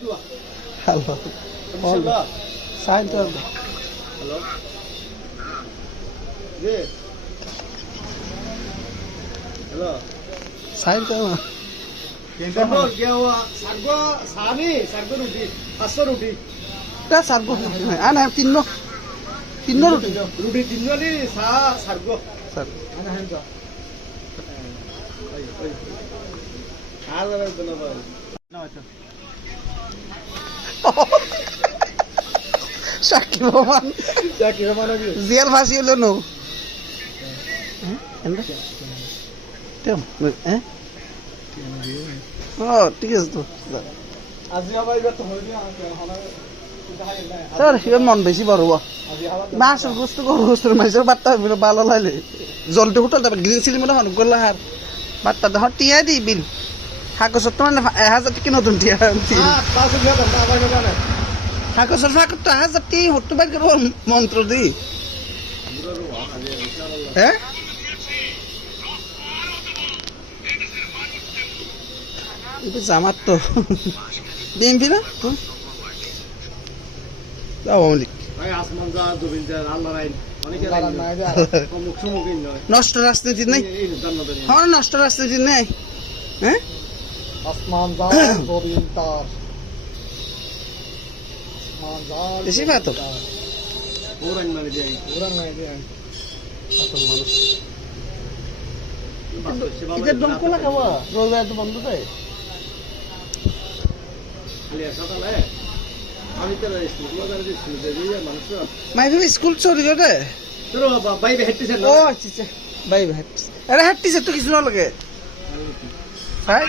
Hello. Sign to them. Hello. Yeah. Hello. Sign to them. Sargo, क्या हुआ? Sargo roti, 500 roti. That's Sargo. Ana tinno. Tinno roti. रोटी तीनों नहीं, Sargo. Sir. Ana है तो. आला बस बना बस. ना अच्छा. Shakir Rahman. Shakir Rahman अभी. Zial Fasi holo no. Enda? Tem. Oh, ঠিক আছে তো. আজি আবার এটা তো হইনি আমরা স্যার হিরন মন বেশি বড় হওয়া মাছের গোস্ত গোস্তের মাছের বাট্টা ভালো লাগলে জলটা উঠাল তারপর গ্রিন চিলি মনে হয় করলে আর বাট্টা দেখ টিয়া দিই বিল হাকসর তো মানে 1000 টাকা নতুন টিয়া হাকসর ফাঁকর তো 1000 টাকা হতো বাইর করবো মন্ত্র দি হ্যাঁ এটা জামাত তো বিএমপি না আওয়ামী লীগ ভাই আসমান যা দুবিন যা আল্লাহ রাইন অনেকে মুখ মুখিন নয় নষ্ট রাজনীতি নাই হ্যাঁ নষ্ট রাজনীতি নাই হ্যাঁ আসমান যা দুবিন তার আসমান যা বেশি পাতো পুরান মানে দেই আসল মানুষ এটা দমকলা খাওয়া রোজা তো বন্ধ তাই আলিয়া সকালে আমি তো স্কুল মানুষ মাইভি স্কুল চুরি করে তোর বাইরে হেঁটেছে ও আচ্ছা বাই ভাই আরে হাঁটতিছে তো কিছু না লাগে হ্যাঁ